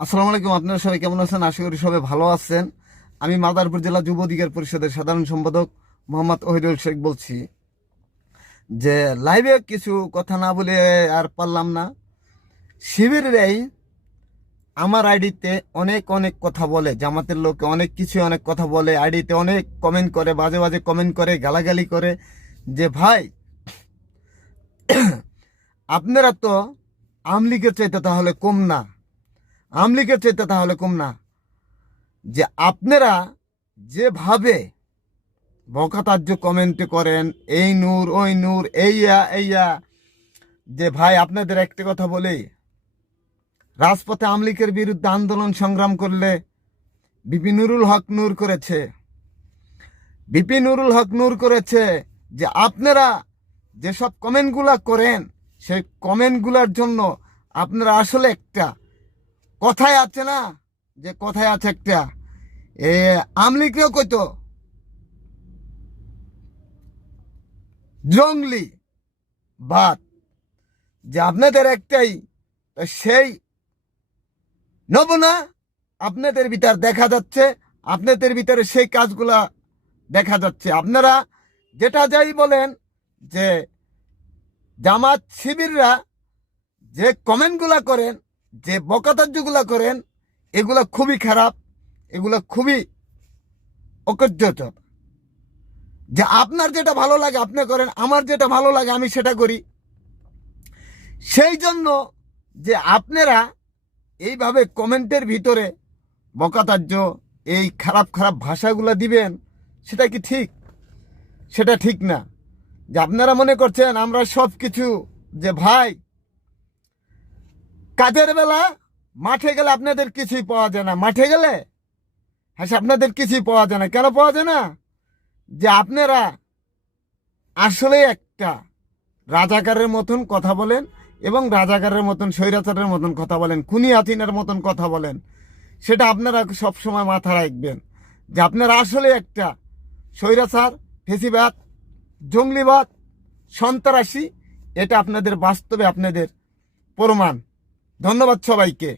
আসসালামু আলাইকুম। আপনারা সবাই কেমন আছেন? আশা করি সবাই ভালো আছেন। আমি মাদারপুর জেলা যুব অধিকার পরিষদের সাধারণ সম্পাদক মোহাম্মদ ওহিদুল শেখ বলছি। যে লাইভে কিছু কথা না বলে আর পারলাম না। শিবিরেই আমার আইডিতে অনেক অনেক কথা বলে, জামাতের লোক অনেক কথা বলে, আইডিতে অনেক কমেন্ট করে, বাজে বাজে কমেন্ট করে, গালাগালি করে। যে ভাই, আপনারা তো আওয়ামী লীগের চাইতে তাহলে কম না, আওয়ামী লীগের চাইতে তাহলে কম না। যে আপনারা যেভাবে বকাতার্য কমেন্ট করেন, এই নূর ওই নূর, এইয়া, যে ভাই আপনাদের একটা কথা বলি, রাজপথে আওয়ামী লীগের বিরুদ্ধে আন্দোলন সংগ্রাম করলে বিপি নুরুল হক নূর করেছে, বিপি নুরুল হক নূর করেছে যে আপনারা যেসব কমেন্টগুলা করেন, সেই কমেন্টগুলার জন্য আপনারা আসলে একটা কথায় আছে না, যে কথায় আছে একটা, আওয়ামী লীগকেও কইতো জঙ্গলি বাদ। যে আপনাদের একটাই, সেই নমুনা আপনাদের ভিতর দেখা যাচ্ছে, আপনাদের ভিতরে সেই কাজগুলা দেখা যাচ্ছে। আপনারা যেটা যাই বলেন, যে জামাত শিবিররা যে কমেন্টগুলা করেন, যে বকাতার্যগুলা করেন, এগুলা খুবই খারাপ, এগুলা খুবই অকর্যত। যে আপনার যেটা ভালো লাগে আপনি করেন, আমার যেটা ভালো লাগে আমি সেটা করি। সেই জন্য যে আপনারা এইভাবে কমেন্টের ভিতরে বকাতার্য, এই খারাপ খারাপ ভাষাগুলো দিবেন, সেটা কি ঠিক? সেটা ঠিক না। যে আপনারা মনে করছেন আমরা সব কিছু, যে ভাই কাজের বেলা মাঠে গেলে আপনাদের কিছুই পাওয়া যায় না, মাঠে গেলে হ্যাঁ আপনাদের কিছুই পাওয়া যায় না। কেন পাওয়া যায় না? যে আপনারা আসলে একটা রাজাকারের মতন কথা বলেন, এবং রাজাকারের মতন, স্বৈরাচারের মতন কথা বলেন, খুনি হাসিনার মতন কথা বলেন। সেটা আপনারা সবসময় মাথা রাখবেন, যে আপনারা আসলে একটা স্বৈরাচার, ফেসিবাদ, জঙ্গলিবাদ, সন্ত্রাসী। এটা আপনাদের বাস্তবে আপনাদের প্রমাণ। ধন্যবাদ সবাইকে।